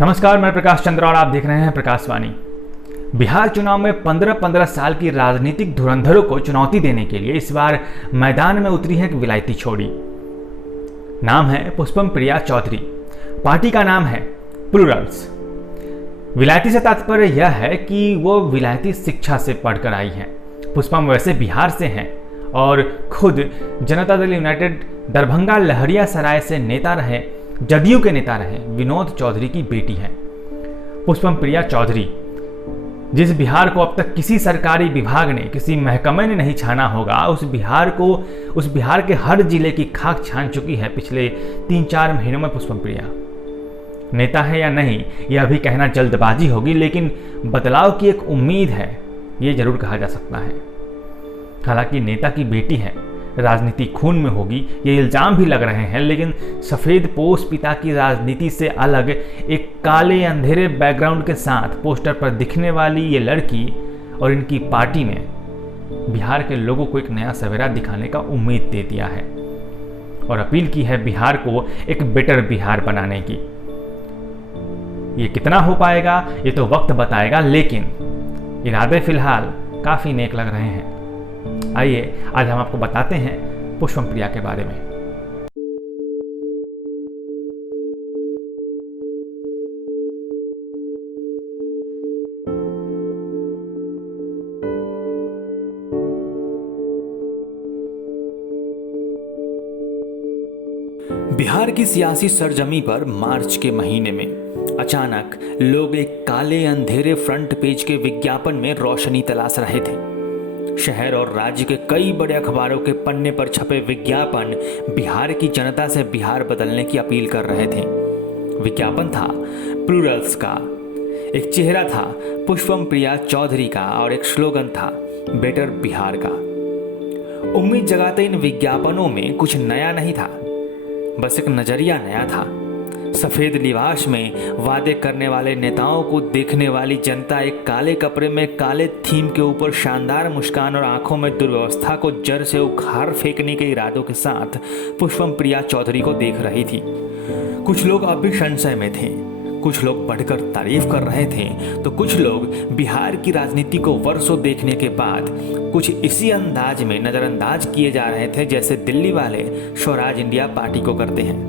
नमस्कार, मैं प्रकाश चंद्र और आप देख रहे हैं प्रकाशवाणी। बिहार चुनाव में 15-15 साल की राजनीतिक धुरंधरों को चुनौती देने के लिए इस बार मैदान में उतरी है एक विलायती छोड़ी। नाम है पुष्पम प्रिया चौधरी। पार्टी का नाम है प्लूरल्स। विलायती से तात्पर्य यह है कि वो विलायती शिक्षा से पढ़कर आई हैं। पुष्पम वैसे बिहार से हैं और खुद जनता दल यूनाइटेड दरभंगा लहरियासराय से नेता रहे, जदयू के नेता रहे विनोद चौधरी की बेटी हैं। पुष्पम प्रिया चौधरी जिस बिहार को अब तक किसी सरकारी विभाग ने, किसी महकमे ने नहीं छाना होगा, उस बिहार के हर जिले की खाक छान चुकी है पिछले 3-4 महीनों में पुष्पम प्रिया। नेता है या नहीं यह अभी कहना जल्दबाजी होगी, लेकिन बदलाव की एक उम्मीद है, ये जरूर कहा जा सकता है। हालांकि नेता की बेटी है, राजनीति खून में होगी, ये इल्जाम भी लग रहे हैं, लेकिन सफ़ेद पोष पिता की राजनीति से अलग एक काले अंधेरे बैकग्राउंड के साथ पोस्टर पर दिखने वाली ये लड़की और इनकी पार्टी में बिहार के लोगों को एक नया सवेरा दिखाने का उम्मीद दे दिया है और अपील की है बिहार को एक बेटर बिहार बनाने की। ये कितना हो पाएगा ये तो वक्त बताएगा, लेकिन इरादे फिलहाल काफ़ी नेक लग रहे हैं। आइए आज हम आपको बताते हैं पुष्पम प्रिया के बारे में। बिहार की सियासी सरजमी पर मार्च के महीने में अचानक लोग एक काले अंधेरे फ्रंट पेज के विज्ञापन में रोशनी तलाश रहे थे। शहर और राज्य के कई बड़े अखबारों के पन्ने पर छपे विज्ञापन बिहार की जनता से बिहार बदलने की अपील कर रहे थे। विज्ञापन था प्लूरल्स का, एक चेहरा था पुष्पम प्रिया चौधरी का और एक स्लोगन था बेटर बिहार का। उम्मीद जगाते इन विज्ञापनों में कुछ नया नहीं था, बस एक नजरिया नया था। सफेद लिबास में वादे करने वाले नेताओं को देखने वाली जनता एक काले कपड़े में काले थीम के ऊपर शानदार मुस्कान और आंखों में दुर्व्यवस्था को जड़ से उखाड़ फेंकने के इरादों के साथ पुष्पम प्रिया चौधरी को देख रही थी। कुछ लोग अब भी संशय में थे, कुछ लोग बढ़कर तारीफ कर रहे थे, तो कुछ लोग बिहार की राजनीति को वर्षों देखने के बाद कुछ इसी अंदाज में नजरअंदाज किए जा रहे थे जैसे दिल्ली वाले स्वराज इंडिया पार्टी को करते हैं।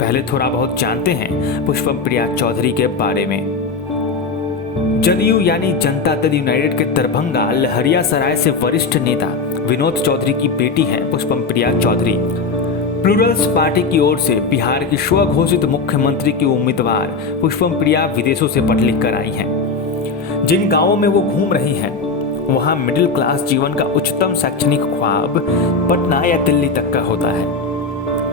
पहले थोड़ा बहुत जानते हैं पुष्पम प्रिया चौधरी के बारे में। जदयू यानी जनता दल यूनाइटेड के दरभंगा लहरियासराय से वरिष्ठ नेता विनोद चौधरी की बेटी हैं पुष्पम प्रिया चौधरी। प्लूरल्स पार्टी की ओर से बिहार की स्वघोषित मुख्यमंत्री की उम्मीदवार पुष्पम प्रिया विदेशों से पढ़ लिख कर आई हैं। जिन गांवों में वो घूम रही हैं वहां मिडिल क्लास जीवन का उच्चतम शैक्षणिक ख्वाब पटना या दिल्ली तक का होता है।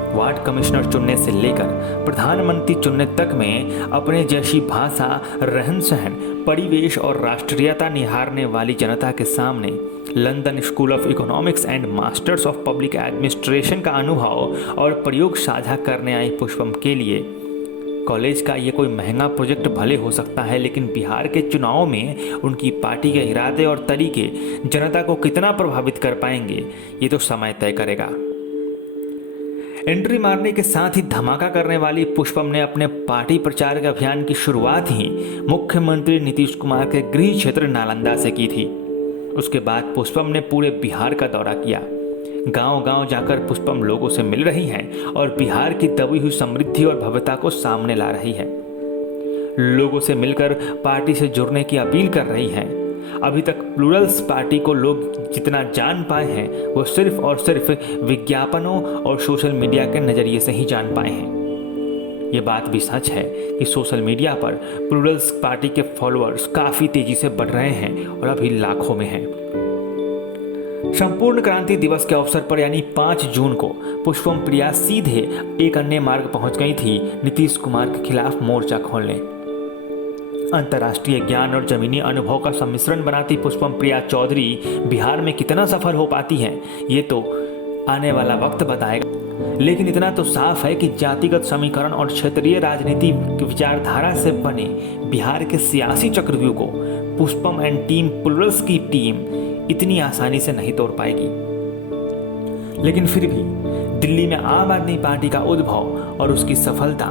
वार्ड कमिश्नर चुनने से लेकर प्रधानमंत्री चुनने तक में अपने जैसी भाषा, रहन सहन, परिवेश और राष्ट्रीयता निहारने वाली जनता के सामने London school of economics and masters of public administration का अनुभव और प्रयोग साझा करने आई पुष्पम के लिए कॉलेज का ये कोई महंगा प्रोजेक्ट भले हो सकता है, लेकिन बिहार के चुनाव में उनकी पार्टी के इरादे और तरीके जनता को कितना प्रभावित कर पाएंगे ये तो समय तय करेगा। एंट्री मारने के साथ ही धमाका करने वाली पुष्पम ने अपने पार्टी प्रचार के अभियान की शुरुआत ही मुख्यमंत्री नीतीश कुमार के गृह क्षेत्र नालंदा से की थी। उसके बाद पुष्पम ने पूरे बिहार का दौरा किया। गांव-गांव जाकर पुष्पम लोगों से मिल रही हैं और बिहार की दबी हुई समृद्धि और भव्यता को सामने ला रही है। लोगों से मिलकर पार्टी से जुड़ने की अपील कर रही है। अभी तक प्लूरल्स पार्टी को लोग जितना जान पाए हैं वो सिर्फ और सिर्फ विज्ञापनों और सोशल मीडिया के नज़रिए से ही जान पाए हैं। ये बात भी सच है कि सोशल मीडिया पर प्लूरल्स पार्टी के फॉलोअर्स काफ़ी तेज़ी से बढ़ रहे हैं और अभी लाखों में हैं। संपूर्ण क्रांति दिवस के अवसर पर यानी 5 जून को पुष्पम प्रिया सीधे एक अन्य मार्ग पहुंच गई थी नीतीश कुमार के खिलाफ मोर्चा खोलने। अंतर्राष्ट्रीय ज्ञान और जमीनी अनुभव का सम्मिश्रण बनाती पुष्पम प्रिया चौधरी बिहार में कितना सफल हो पाती हैं ये तो आने वाला वक्त बताएगा, लेकिन इतना तो साफ है कि जातिगत समीकरण और क्षेत्रीय राजनीति की विचारधारा से बने बिहार के सियासी चक्रव्यूह को पुष्पम एंड टीम प्लूरल्स की टीम इतनी आसानी से नहीं तोड़ पाएगी। लेकिन फिर भी दिल्ली में आम आदमी पार्टी का उद्भव और उसकी सफलता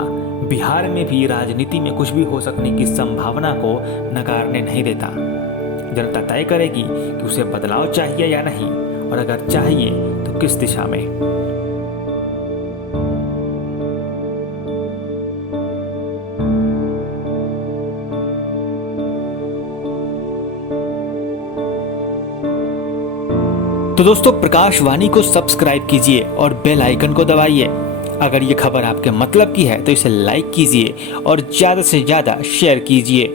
बिहार में भी राजनीति में कुछ भी हो सकने की संभावना को नकारने नहीं देता। जनता तय करेगी कि उसे बदलाव चाहिए या नहीं, और अगर चाहिए तो किस दिशा में। तो दोस्तों, प्रकाशवाणी को सब्सक्राइब कीजिए और बेल आइकन को दबाइए। अगर ये खबर आपके मतलब की है तो इसे लाइक कीजिए और ज़्यादा से ज़्यादा शेयर कीजिए।